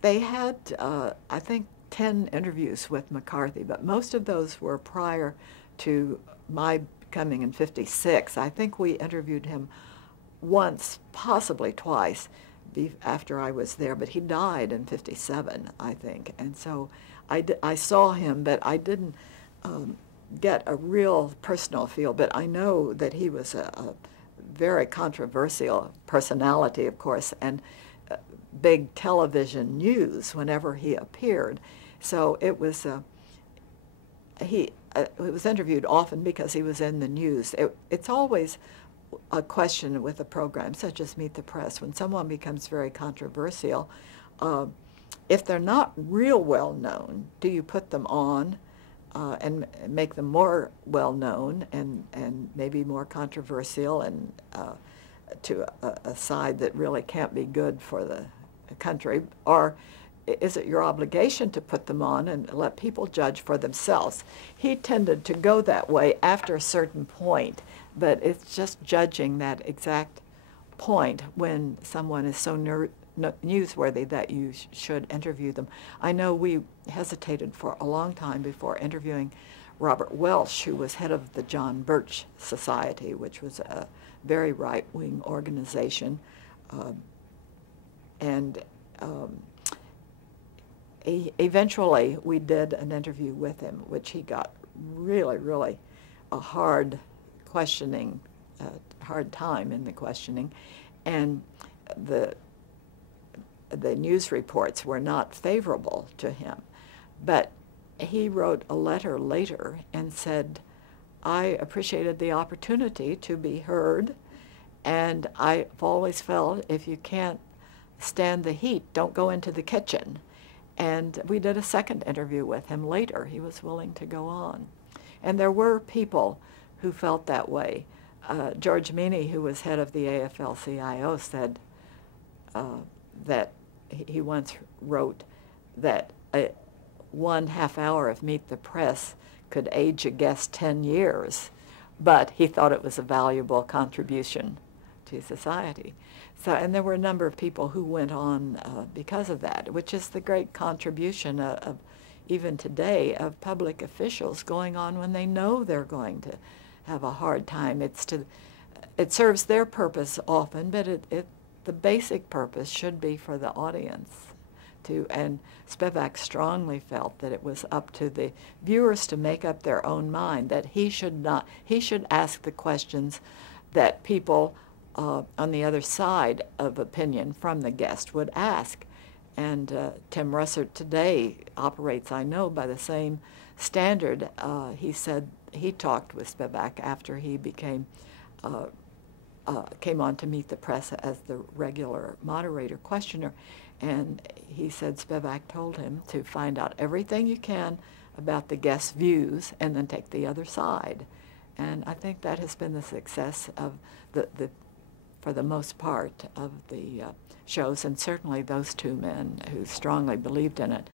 They had, I think, 10 interviews with McCarthy, but most of those were prior to my coming in 56. I think we interviewed him once, possibly twice, after I was there, but he died in 57, I think. And so I saw him, but I didn't get a real personal feel, but I know that he was a very controversial personality, of course, and big television news whenever he appeared. So he was interviewed often because he was in the news. It's always a question with a program such as Meet the Press. When someone becomes very controversial, if they're not real well known, do you put them on and make them more well known and maybe more controversial and to a side that really can't be good for the country? Or is it your obligation to put them on and let people judge for themselves? He tended to go that way after a certain point, but it's just judging that exact point when someone is so newsworthy that you should interview them. I know we hesitated for a long time before interviewing Robert Welsh, who was head of the John Birch Society, which was a very right-wing organization. And eventually we did an interview with him, which he got really a hard questioning, hard time in the questioning, and the news reports were not favorable to him. But he wrote a letter later and said, I appreciated the opportunity to be heard, and I've always felt if you can't stand the heat, don't go into the kitchen. And we did a second interview with him later. He was willing to go on. And there were people who felt that way. George Meany, who was head of the AFL-CIO, said that he once wrote that 1 half hour of Meet the Press could age a guest 10 years, but he thought it was a valuable contribution to society. So, and there were a number of people who went on because of that, which is the great contribution of even today of public officials going on when they know they're going to have a hard time. It serves their purpose often, but the basic purpose should be for the audience to, and Spivak strongly felt that it was up to the viewers to make up their own mind, that he should ask the questions that people on the other side of opinion from the guest would ask. And Tim Russert today operates, I know, by the same standard. He said he talked with Spivak after he came on to Meet the Press as the regular moderator questioner, and he said Spivak told him to find out everything you can about the guest's views and then take the other side. And I think that has been the success of for the most part, of the shows, and certainly those two men who strongly believed in it.